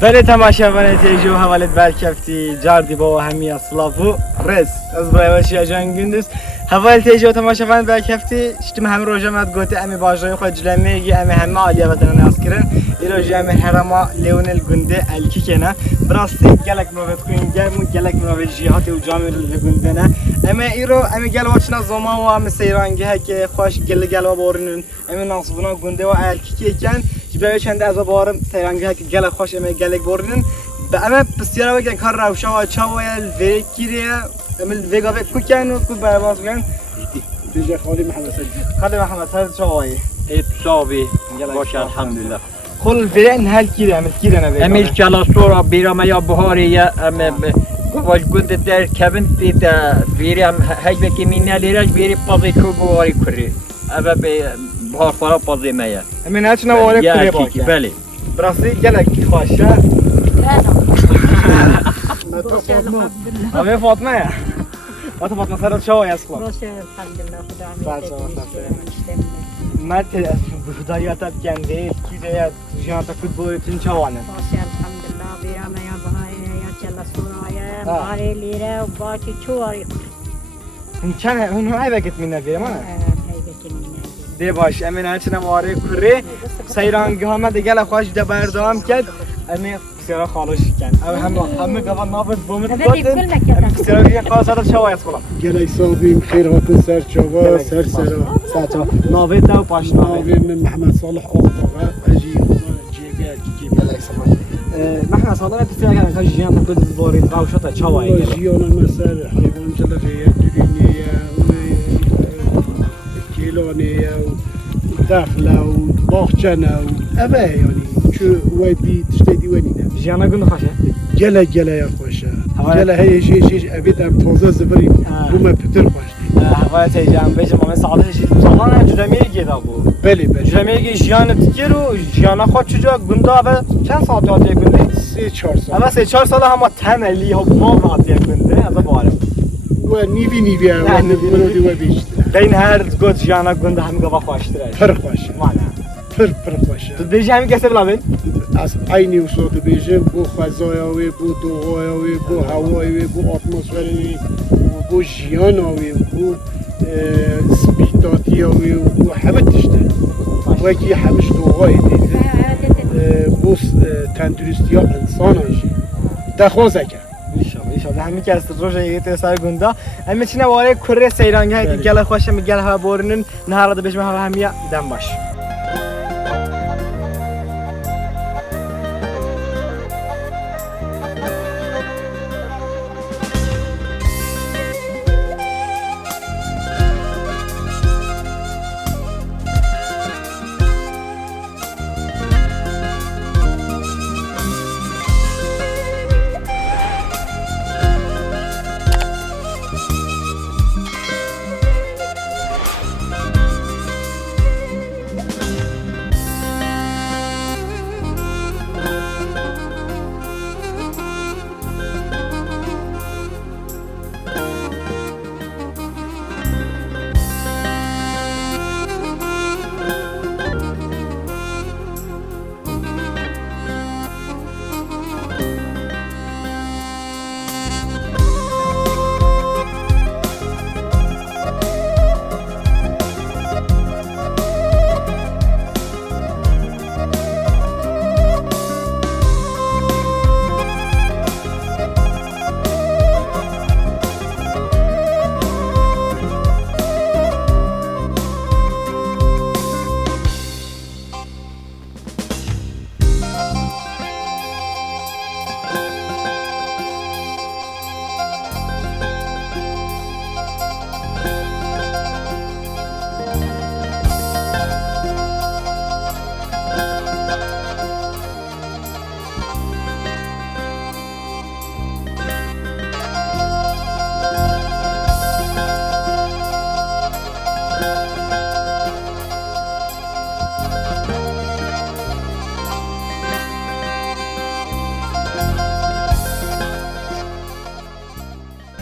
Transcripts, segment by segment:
بله تماشاوان تیجو حوالت برکفتی جاردی با همی اصلافو رس از برایوشی اجان گندس حوالت تیجو تماشاوان برکفتی شتم هم روزا مد گوته امی باجای خود جلمیگی امی همه عالیه وطن ناس کرن ایروز امی هرما لیونل گنده الکی کنه براستی گلک موفد کوین گرم گلک موفد جهات و جامعه گنده نه امی ایرو امی گل واتشنا زمان و امی سیرانگی ها که خوش گل و بارنون امی ناسبونا گنده و الکی کن جبرای چند از بارم سیرانگی ها که گل خوش امی گلک بارنون به اما بسیار وقتی کار روشا و چاوی الویکیریه امی الویگا به کوکن و کوک برباز کن دیگه خالی محمد سعید چاوی اتصابي باشه الحمدلله خل الفرن هل كده عمل كده انا امیل کلاسورا بیرام یا بهاری یا گواج گند در کبن دیتا بیرام هی بکی مینه لیرش بیری پازی کو بواری کری اما به بهار فرا پازی میا من هاتنا وارد كده باكي بله براسي قالك خوشه ابي فاطمه يا فاطمه صارت شو يا اصلا باشه الحمدلله خدا عافیت ما بخدایاتت کنده کیده جان تا کد بویتون چوانه باشه الحمدلله بیرام یا بهای یا چلا سونای باری لیره و باچی چواری این چند اون های بگت من نفیره مانه هی دی باش امین هرچنم واره کره سیرانگی ها ما دیگه خوش ده بردام کرد امین بسیار خالوش کن همه گفت نافت بومت کردن امین بسیار دیگه خالص هدف شوای از خلا گلای صابیم خیر هاتن سر چوبا سر ساچا نافت دو پاش ناوی من محمد صالح آفتاقه اجی جیبه گلای صابیم محمد صالح بسیار کنن که جیان تا کد بارید روشتا چوای والله جیانا مثل حیوان جلغیه درینیه کیلانیه دخله و باخچنه و اوه یعنی چو ودی تشتدی ونینه جیانا گند خوشه گله یا خوشه گله هیچ ابد ام تازه زبری بوم پتر خوش هوا تیجام بیشتر من ساده چیز زمان جدمیگی دابو بله جدمیگی جیان تکیرو جیانا خود چجا گنده و چند ساعت آتیه گنده 3-4 سال اما 3-4 سال هم تملی ها ما آتیه گنده از باره و نیوی هم برودی و بیشتر بین هر گوت جیانا گنده هم گوا خوشتره پر خوشه مانه پر خوشه تو بیشتر همین کسی بلابین از عینی و صوت بیشتر بو فضایاوی بو دوغایاوی بو هوایوی بو اتمسفری بو جیاناوی بو سپیتاتیاوی بو همه تشته وکی همش دوغای دیده بو تندرستی ها انسان هایشی دخوازه کرد ایشالله همین که از روز یه سر گنده اما چی نواره کره سیرانگی های گله خوشم گله ها بورنن نهارده بجمه ها همیه دم باش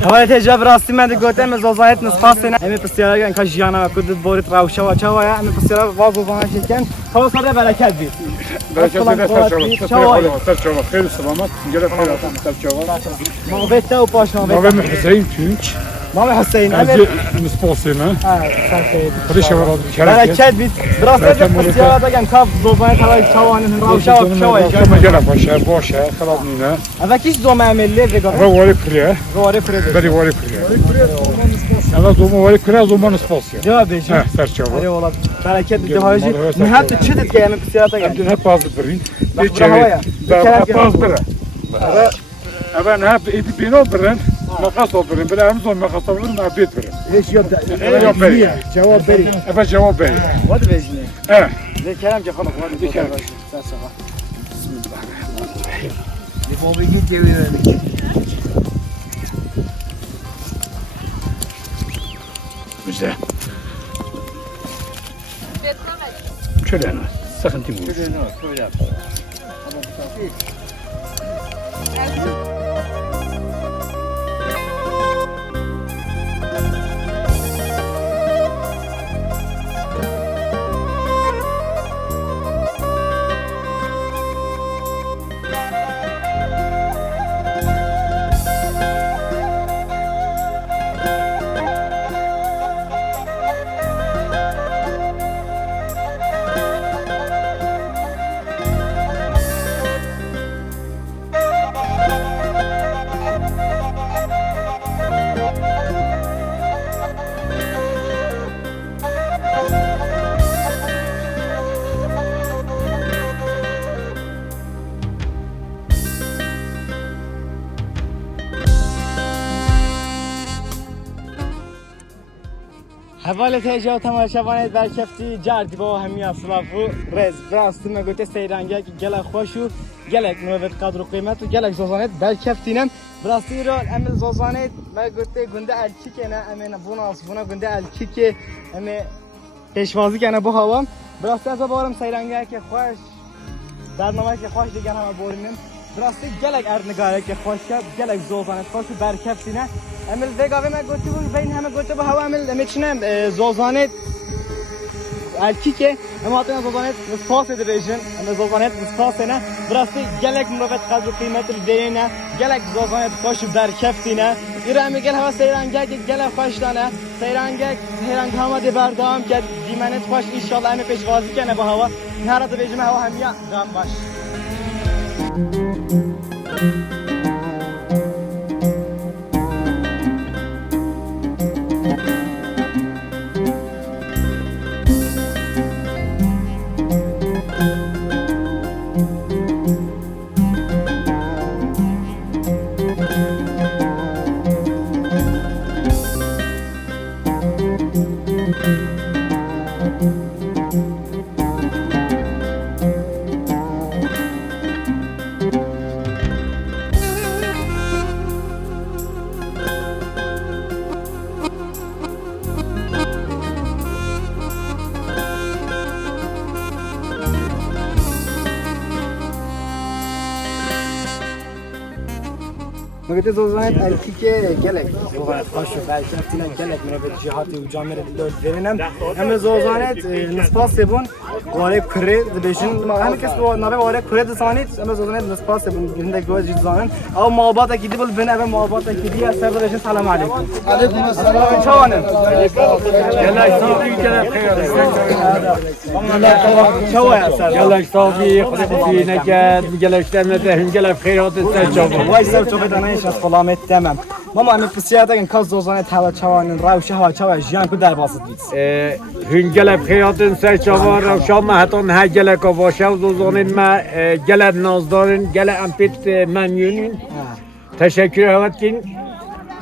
حوالی تجربه راستی من گفته ام زازایت نسخاست نه امی پسیارا گن کاش جانا کد بورت راوشه و چاوایا امی پسیارا واقعا زازانه شکن تا ساده برکت بید برکت بده سرچاوا خیر سلامت گله خیر سرچاوا ما بهت و پاش ما نام بهت حسین تونچ ما حسین از امی مسپاسینا سرخیر خودش وراد برکت بید راستی پسیارا دگن کاف زازانه تلای چوان راوشه و چاوایا گله باشه خراب نینه اما کیش دوم عملی بگم واری کریه رواره فرده بری واری کریه انا دوم واری کریه زمان سپاسیا جواب دیجی سرچاوا آره والله برکت بده هاجی نهات چه دید که امی پسیارا دگن ne bazı birin. Bak, bravo ya. Bir kere Bazı birin. Ben hep edip beni birin. Makas o birin. Ben hem zor makas alırım hem bit birin. Hiç yok. Cevap verin. Cevap verin. Evet cevap verin. Hadi bejine. Evet. Ze kerem ki konu hadi Bir kere. Sen sabah. بابی گیت Güzel. Şöyle ana. Sıkıntı mı? حواله تجا تماشاوانه برکفتی جردی با همی اصلافو رز براستی مگوته سیرانگه که گلک خوشو گلک نوبت قدر و قیمت و گلک زازانت برکفتینم براستی رو ام زازانت مگوته گنده الکی که نه امین بوناس بونا گنده الکی که ام پیشوازی کنه با هوام براستی از بارم سیرانگه که خوش برنامه که خوش دیگه همه بورینم براستی گلک اردنگاره که خوش کرد گلک زازانت خوش و برکفتینه امل وگاوی من گفته بود بین همه گفته با هوا امل میچنم زازانت الکی که اما حتی زازانت نسپاس دیریژن اما زازانت نسپاس نه براستی گلک مروت قدر و قیمت دیرینه گلک زازانت خوش برکفتینه ایره امی گل هوا سیرانگه که گلک خوش دانه سیرانگه هرانگ همه دی بردام که دیمنت خوش انشالله امی پیشوازی کنه با هوا نهارت بیجمه هوا همیا جان باش مگه زوزانت الکی که گلک زوزانت خوش و برکفتینه گلک منو به جهاتی و جامعه دلول برینم همه زوزانت نسپاس بون وارد کره دبیشن همه کس تو نبی وارد کره دسانید همه زوزانت نسپاس بون گرنده گوز جزانن او محبت کی دیبل بن او محبت کی دی سر دبیشن سلام علیکم علیکم السلام چوانم گلک صافی گلک خیر چوا سر گلک صافی خودی نکرد گلک دمده گلک خیرات سرچاوا وای سر چوب دانش از سلامت دمم ماما امی پسیات اگه کاز زوزانت هوا چوانن راوشه هوا چوا جان کو در واسط بیت هنگلب خیاتن سرچاوا روشا مهتان ها گلک باشه و زوزانین ما گلب نازدارن گلب امپیت ممنونین تشکر هوت کن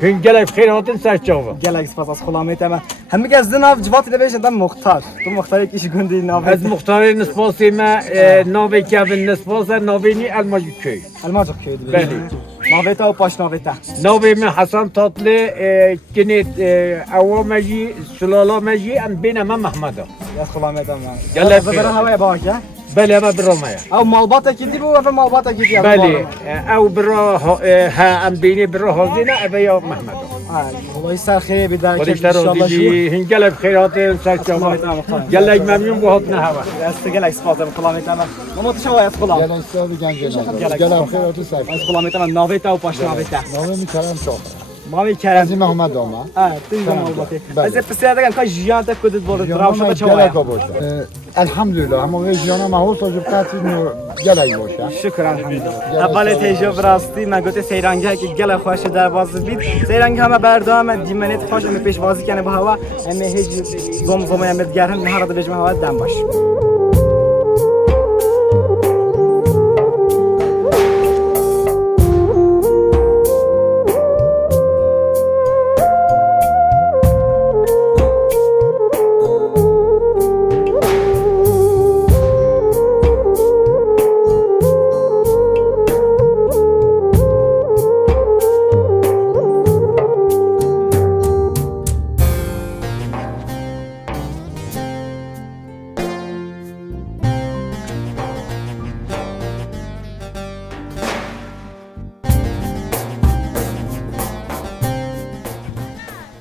هنگلب خیاتن سرچاوا گلک سپاس از سلامت دمم همه که از ناو جوات دبیشن دم مختار تو مختار یکیش گندی ناو از مختار نسپاسی ما ناوی که به نسپاس ناوینی الماجی köy الماجق köy بله ناویتا و پاش ناویتا ناوی من حسن تطلی کنید اوامجی سلالامجی ام بین من محمده یا سلامت دمم گلک ببرن هوای باشه بله ما برامه او مالباتا کدی بو و مالباتا کدی بله او برا ها ام بینی برا حاضینه او یا محمده والله سر خیر بیدار خودش که ان شاء الله شو ترازی هنگل بخیرات سرچاوا گلگ ممنون بهات نه هوا دست گلک سپاس خلامیت ما ما تشو از خلام گلن سال گنجنا گلن خیراتو سر از خلامیت ما ناویت او پاش ناویت نامه میکردم شاه مامی کرم از این محمد آما تو زمان البته از پسیار دگم که جیان تا کدت بولد راوشا چوا گلک باشه الحمدلله اما وی جانا ما هو سوجو قاتی گلک باشه شکر الحمدلله اول تیجو براستی من گفت سیرانگی که گل خوش در باز بید سیرانگی همه بردام دیمنیت خوش می پیش بازی کنه با هوا همه هیچ زم هم بدگرن نهار دو بجم هوا دم باش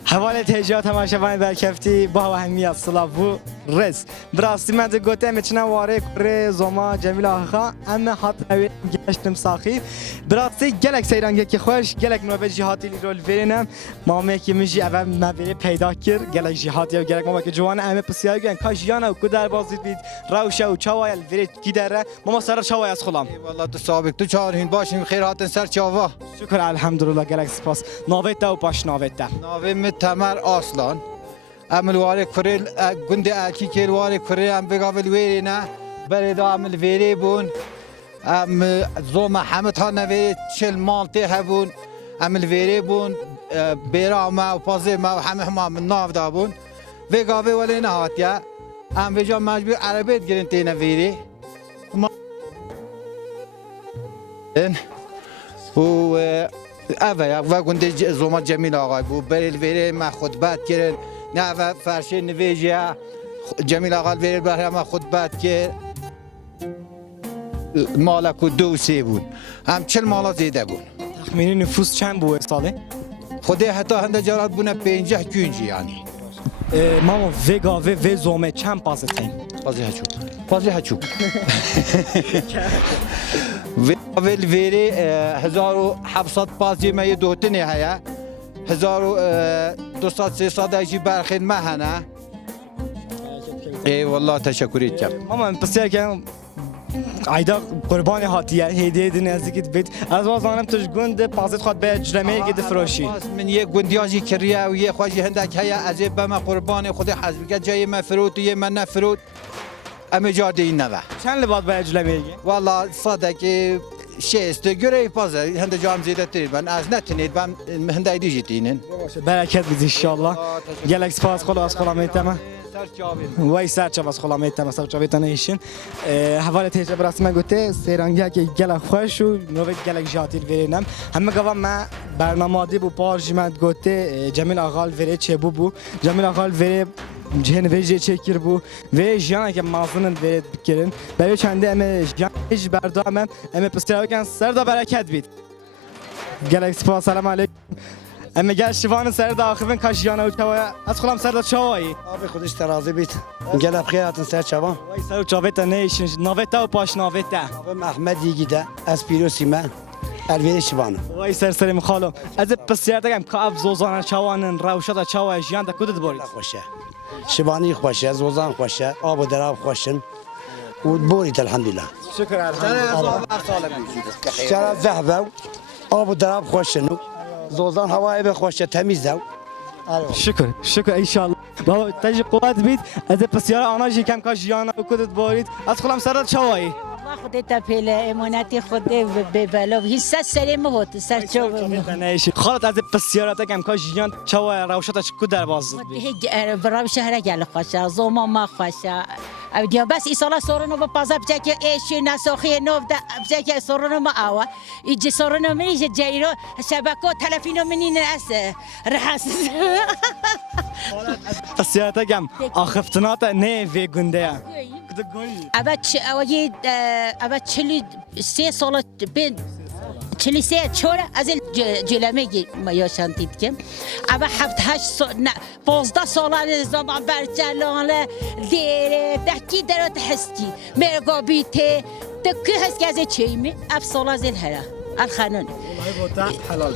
حواله تیجا تماشاوان برکفتی با هوا همی اصلاو رس براستی من ده گوته میچنه واره کره زما جمیل آخا اما حت نوی گشتم ساخی براستی گلک سیرانگه که خوش گلک نوبه جهاتی لی رول برینم مامه که میجی اول مبیره پیدا کر گلک جهاتی و گلک ماما که جوان همه پسیار گن کاش یانا و کدر بازید بید روشه و چوایل ورید کی داره ماما سر چوای از خلام والله تو سابق تو چهارهین باشیم خیرات سر چاوا شکر الحمدلله گلک سپاس نوبت و باش نوبت ناوی متمر آسلان عمل واره کره گنده اکی که واره کره ام بگاول ویری نه بردا عمل ویری بون ام زوم حمد ها نوی چل مالتی هبون عمل ویری بون بیرا ما و پازه ما و همه ما من ناف دا بون وگاوی ولی نهات یا ام وجا مجبور عربیت گرن تینا ویری و اوه و گنده زوما جمیل آقای بود بریل ویری ما خطبت کرد نه و فرشه نویجه جمیل آقای ویری برای ما خطبت کرد مالک و دو سی بود هم 40 مالا زیده بود تخمینی نفوس چند بود ساله؟ خودی حتی هنده جارات بونه 50 گونجی یعنی ماما وگاوه و زومه چند پاسه تین؟ پازی هچو ویل ویری 1700 پازی می دوتنی هیا 1200 300 ایجی برخین مهنه ای والله تشکری کم ماما پسیار که عیدا قربان هاتیه هدیه دی نزدیکت بید از وازانم توش گند پازت خود به جرمه گید فروشی من یه گندیاجی کریه و یه خواجی هندک هیا از بما قربان خود حزب جای ما فرود و یه من نفرود اما جاده این نوه چند لباد به جرمه گید؟ والله صدق شیست گره پازه هنده جام زیده ترید من از نتنید من هنده دیجی تینن برکت بید انشالله گلک سپاس خدا از خلا میتمه وای سر چه بس خلا میتمه سر چه بیتنه ایشین حواله تیجه براست من گوته سیرانگی که گلک خوش و نوید گلک جاتیل ویرینم همه گوام ما برنامه دی بو پارجی من گوته جمیل آقال ویره چه بو جمیل آقال ویره جهن ویژه چکر بو و جانا که مازنن وید بکرن برای چنده امه جان هیچ بردامم امه پستراو کن سر دا برکت بید گلک سپاس سلام علیکم امه گل شوان سر دا آخرین کاش جانا و چوای از خودم سر دا چوایی آبی خودش ترازی بیت گل بخیراتن سر چوا وای سر چاویت نیشن نویتا و پاش نویتا آبم احمد دیگیده از پیروسی من الویر شبانه وای سر سرم خالم از پستر دگم کاف زوزان چوانن روشا چوای جان دا کدت برید خوشه شبانی خوشه زوزان خوشه آب و دراب خوشن و بورید الحمدلله شکر الحمدلله شراب ذهبه آب و دراب خوشن زوزان هوای به خوشه تمیزه شکر انشالله بابا تجی قوت بید از پسیار آناجی کم کاش جان و کدت برید از خودم سر دا چوایی الله خودت پیله امانتی خود ببلو هیچ سری مهوت سر چو خالد از پسیارات کم کاش جان چوای روشتا چکو در باز هیچ برای شهر گل خوشه زوما ما خوشه اودیا بس ایسالا سورونو با پازا بچه ایشی نساخی نو بچه که سورونو ما آوا ایجی سورونو منی جایرو شبکو تلفینو منی نرسه رحس پسیارات کم آخفتنات نه وی گنده اول چلی 3 سال بین چلیسه چهار از این جلمه ما یاشان دیدیم اما 15 ساله زمان برجلانه دیره دکی درات هستی مرگا بیته دکی هست که از چیمی اف سال از این هره الخانون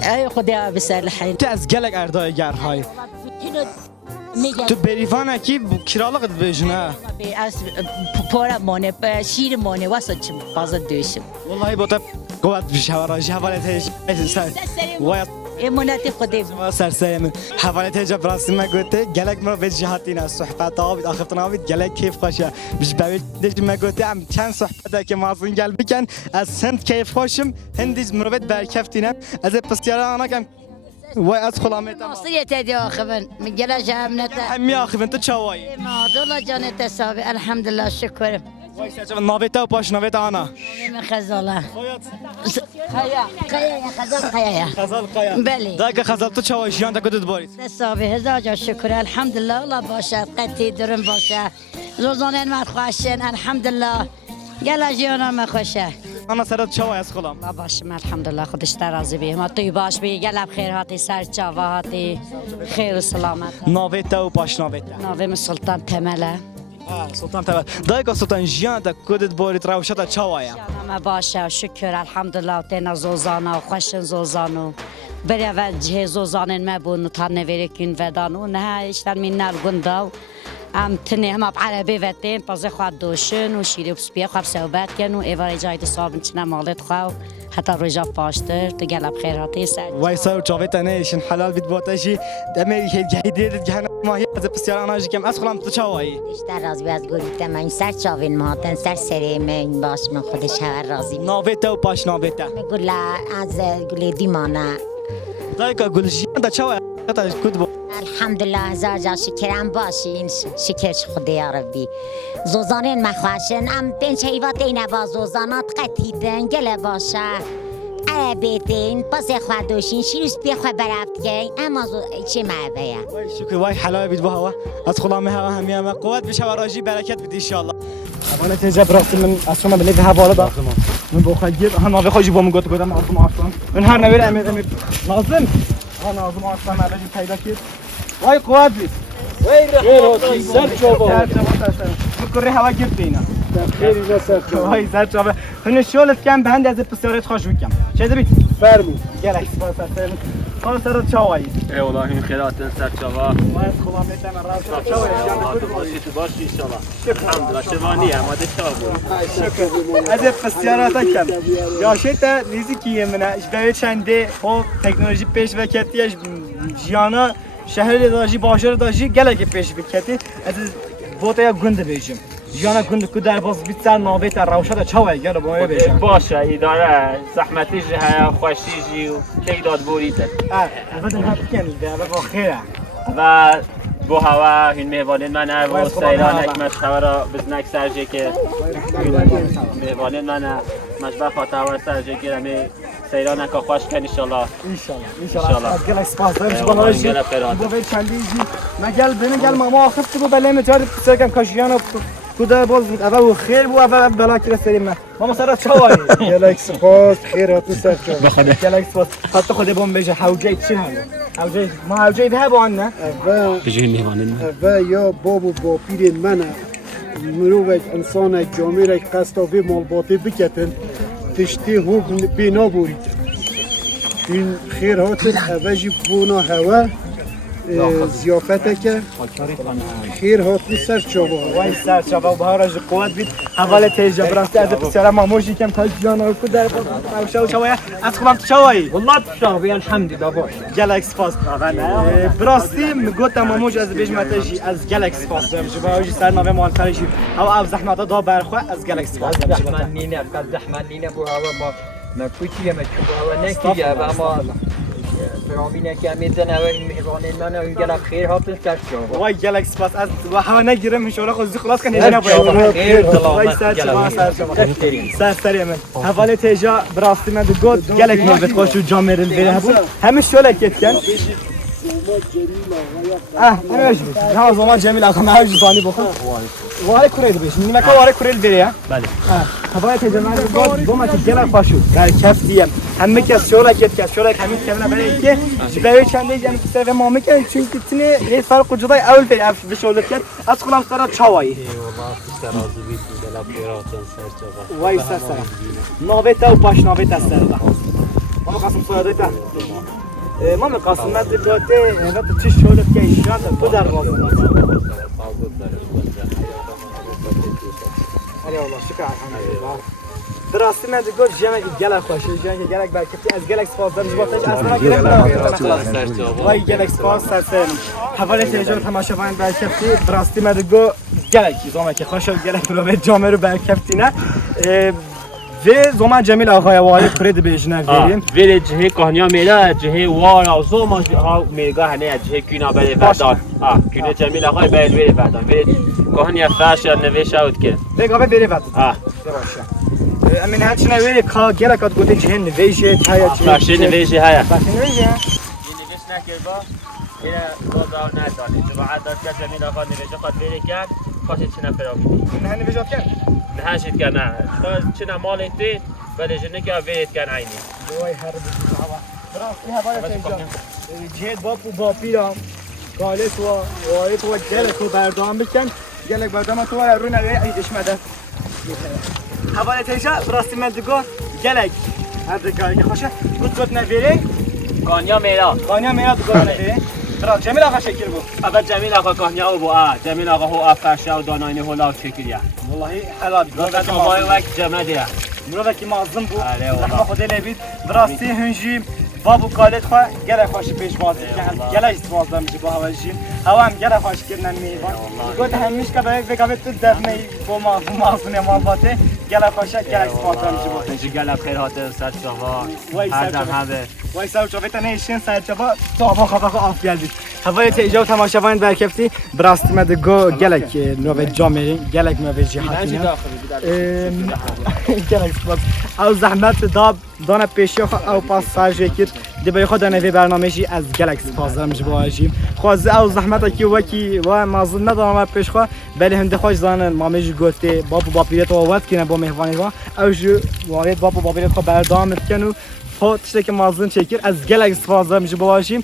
ای خدا بسر الحين تو از گلک اردای گرهای تو بریفانه کی کرالاق بجنه از پاره مانه شیر مانه واسه چم بازه دوشم والله بوتا قوت بشهوراجی حوالت هیچ وای امانت خدا سرسری من حوالت هیچ براسی ما گوته گلک مرا به جهاتینا صحبت آبید آخفتنا آبید گلک کیف خوشه بش باید دیج ما گوته ام چند صحبته که مازن گل بکن از سنت کیف خوشم هندیز مرا به برکفتینم از پسیارا آنا کم وای از خلامت مصرية تدي آخذن من جل جامنته همی آخفن تو چوایی ما دولا جانت سابق الحمد لله شكر وای سرچه ناویتا و پاش ناویتا آنا من خزالة خيا يا خزال خيا يا خزال قیا بله دايك خزال تو چوایی جیان تا کدت بارید سابق هزار جا شكر الحمد لله الله باشد قطي درم باشه روزانه ما خوشن الحمد لله جل جانا ما خوشه آنا سرت چوایی از خلام الله باشم الحمد لله خودش راضي به ما توی باش بی گل بخیر هاتی سر چاوا هاتی خیر و سلامت ناویتا و پاش ناویتا ناویم سلطان تمله سلطان تبر دايك سلطان جیان تا کدت بارید روشتا چوایی ما باشه شکر الحمدلله تینا زوزانا و خوشن زوزانو بری و جه زوزانن ما بون تا نویرکین ودانو نه اشتر من نال گنداو ام تنه هم بعربی وتین پازه خود دوشن و شیری بسپیه خود صحبت کن و ایواری جای صابن چنه مالت خو حتی رجا پاشتر تو گلب خیراتی سر وای سر چاویتا نیشن حلال بید باتشی دمی که جهیدید جهنم ماهی از بسیار آناجی کم از خلام تو چوایی بیشتر راضی از گوریت من سر چاوین ماتن سر سری من باش من خودش هر راضی ناویتا و پاش ناویتا میگولا از گلی دیمانه دايك گل جیان تا چوایی تا کد با الحمدلله هزار جا شکرم باشین شکر خدا یا ربی زوزانین مخواشن ام پنج حیوات اینه با زوزانات قطیدن گله باشه عربیتین پس خودوشین شیروس بی خود برفت که اما چه معبه وای شکر وای حلال بید با هوا از خلام هوا همه ما قوت بشه و راجی برکت بید ان شاء الله انا تجا براسي من اصلا بنيت هوا دا من بو خجيت انا ما بخوجي بو مقط قدام اصلا من هر نوير امير ناظم انا ناظم اصلا ما بدي پیدا كيت وای قوت بید وای سر چوبا بكري هوا جبتينا خیلی نسر وای سر چوبا هن شولت كان بهند از بسیارت خوش بكم چه بید فرمو گلک سر خلاص سر چوایی ای والله این خیراتن سر چوا وای خلامت من راست چوایی باشی تو باشی ان شاء الله الحمدلله شوانی آماده شو از بسیارات کم یا شتا لیزی کیه منه اشبه چنده خب تکنولوژی پیش وکتیش جیانا شهر داشی باشر داشی گلک پیش وکتی از بوتا گنده بیشم جیانا گنده کو در باز بیت سر نابیت روشت چاوی گل با بیشم باشه اداره زحمتیش ها خوشیجی و کی داد بوریته بدن ها کنی ده با خیره و بو هوا این میوانین من و سیران یک مشتوه را بزنک سرجه که میوانین من مشبه خاطر سرجه گیرمی سیران که خوش کن انشالله انشالله از گل سپاس دارم شما نوشی بو بیت چندیجی مگل بینه گل ما آخفت بو بله متار سرکم کاشیان کدا باز اول خیر بو اول بلا کی سریم ما سر چوایی گلک سپاس خیرات سر چوبا بخدا گلک سپاس حتی خود بوم بشه حوجه چی هم حوجه ما حوجه ده با نه بجین میوانین و یا بابو با پیر منه مروج انسان جامعه قصد و مالباتی بکتن تشتی هو بینا بورید این خیرات اوجی بونا هوا زیافته که خیر هاتی سر چوبا وای سر چوبا بهارج قوت بید حواله تیجا براسته از بسیار ما موجی کم تا جانا کو در شو شویا از خودم چوایی والله تشاوی الحمدلله باش گلک سپاس براستی گفتم ما موج از بجمتجی از گلک سپاس دارم جو باجی سر نوه مال سرجی او زحمت دا برخو از گلک سپاس زحمت نینه قد زحمت نینه بو هوا ما نکوتی ما چوبا و نکیه اما فرامینه که میزنه و این میوانین من و این گلک خیر هاتن سر چوبا وای گلک سپاس از هوا نگیرم انشالله خود خلاص کنه نه باید خیر وای سر چوبا سر سر من حواله تیجا براستی من گفت گلک نوبت خوش و جامر البره بود همه شوله کت کن انا ماشي ها زمان جميل اخو ما هاجي ثاني بخو واري كوريد بيش من مكان واري كوريد بريا بله هواي تجمع زمان تجمع فاشو قال كفتیم همه کس شورا کس شورا همین کمنا برای که برای چند دیگه سر ما میکنیم چون که تنی یه فرق جدای اول به شورا کرد از خودم سر چاوایی وای سر نوبت او باش نوبت است ما قسم صادقه ما قسم ندیده وقتی چه شورا که ایشان تو در واقع الله شكرا الحمدلله دراستی من دیگه جمعی گلک خوشه جمعی گلک برکتی از گلک سپاس دارم جوابش اصلا گرفت وای گلک سپاس سرسن حواله تجربه تماشاوند برکتی دراستی من دیگه گلک زمان که خوشه گلک رو به جامعه رو برکتی نه و زمان جمیل آقای وارد کرد بیشنه بریم ولی جهه کهنیا میره جهه وارا زمان ها میگه هنه جهه کینا بله بردان کینا جمیل آقای بله بله بردان ولی کهنیا فرش نویش اوت که بگه بله بردان امین هرچی نویری که گلک ات گوته جهه نویشه تایا چه فرش نویشه هیا فرش نویشه نویش نکرد اینا بازار نداره جماعت داد که جمیل آقا نویشه خود بره کرد کاش چی نفرامی نه نویجات کرد نه هشت کرد نه چی نمال تی ولی جنه که وید کرد عینی وای هر بی هوا دراستی هوا اینجا جهت باپو باپیرام قالت و وایت و گلک رو بردام بکن گلک بردام تو رو نوی ایدش مدد هوا اینجا دراستی من دیگه گلک هر دکایی خوشه گوت نویری کهنیا میره قانیا میاد گوت نویری درست جمیل آقا شکل بود اول جمیل آقا کهنیا او جمیل آقا هو فرشه و داناینه هولا شکلیه والله حلال گفتم ما وقت جمع دیا مرا کی معظم بود آره والله. رحمه خدا لبید دراستی هنجی بابو قالت خو گله خوش پیش باز که گله استفاده میشه با هواجی هوا هم گله خوش کردن میوان گفت همیش که به بگم تو دفنه با معظم مالباته گله خوش گله استفاده میشه با تنجی گل خیر هات صد شما وای هر سر دم همه وای سر چوبت نشین سر چوبا تو خدا آف گلدید هوای تیجا تماشاوند برکفتی براستی مد گو گلک نو جامعه گلک نو جهاتی گلک سپاس او زحمت داب دانه پیشی خو او پاس ساجی کرد دی به خود نوی برنامه‌ای از گلک سپاس دارم جواشیم خواز او زحمت کی وکی و مازن ندارم پیش خو بله هند خوش زانن مامج گفته بابو باپیت و وقت کنه با مهمانی و او جو وارد بابو باپیت خو بردام کنو خود تشته که مازن چکر از گلک سپاس دارم جواشیم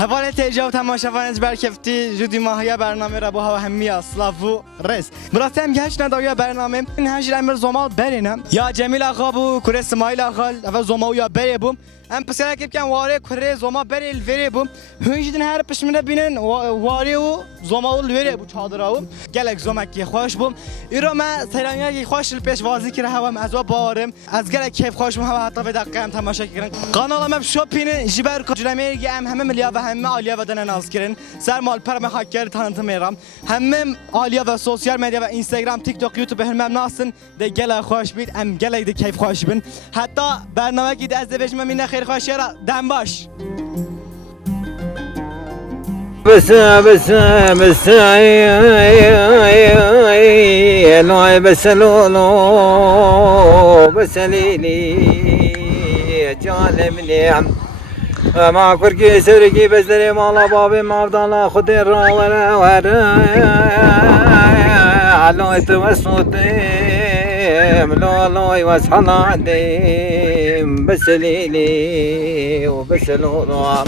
حواله تیجا تماشاوند برکفتی جدی ماهیا برنامه را با همی اسلاو رس براستی هم گهش ندایا برنامه این هجر امر زمال برینم یا جمیل آقا بو کره اسماعیل آقا اول زماو یا بری بوم ام پسرا که کن واره کره زما بری الوری بوم هنجدن هر پشمنه بینن واره و زما الوری بو چادراوم گلک زما کی خوش بوم ایرا ما سیرانیا کی خوش پیش وازی که هوا از بارم از گلک کیف خوش بوم هوا حتی به دقیقه هم تماشا کردن قناتم اپ شوپین جبر کجرمه ام همه ملیا و همه عالیه و دنن ناز کردن سر مال پر هاکر tanıtım میرم همه عالیه و سوشال مدیا و اینستاگرام تیک توک یوتیوب هم ناسن ده گله خوش بید ام گله ده کیف خوش بین حتی برنامه کی از دبشم من خیر خوش را دم باش بس لو بس لولو بس ليلي جالم نعم ما كركي سركي بزري مالا بابي مافضالا خدي الراورا ورا علو يتوسطيم لولو يوسحنا عديم بس ليلي وبس لولو